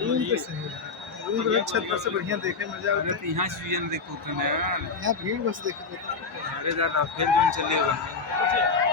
Room पे सही है। रूम पे छत पर से बढ़िया देखे मजा अरे आता तो यहाँ सीजन देखो तुम यार। है। यहाँ भीड़ बस देखे तो अरे यार राफेल जोन चलिए बंद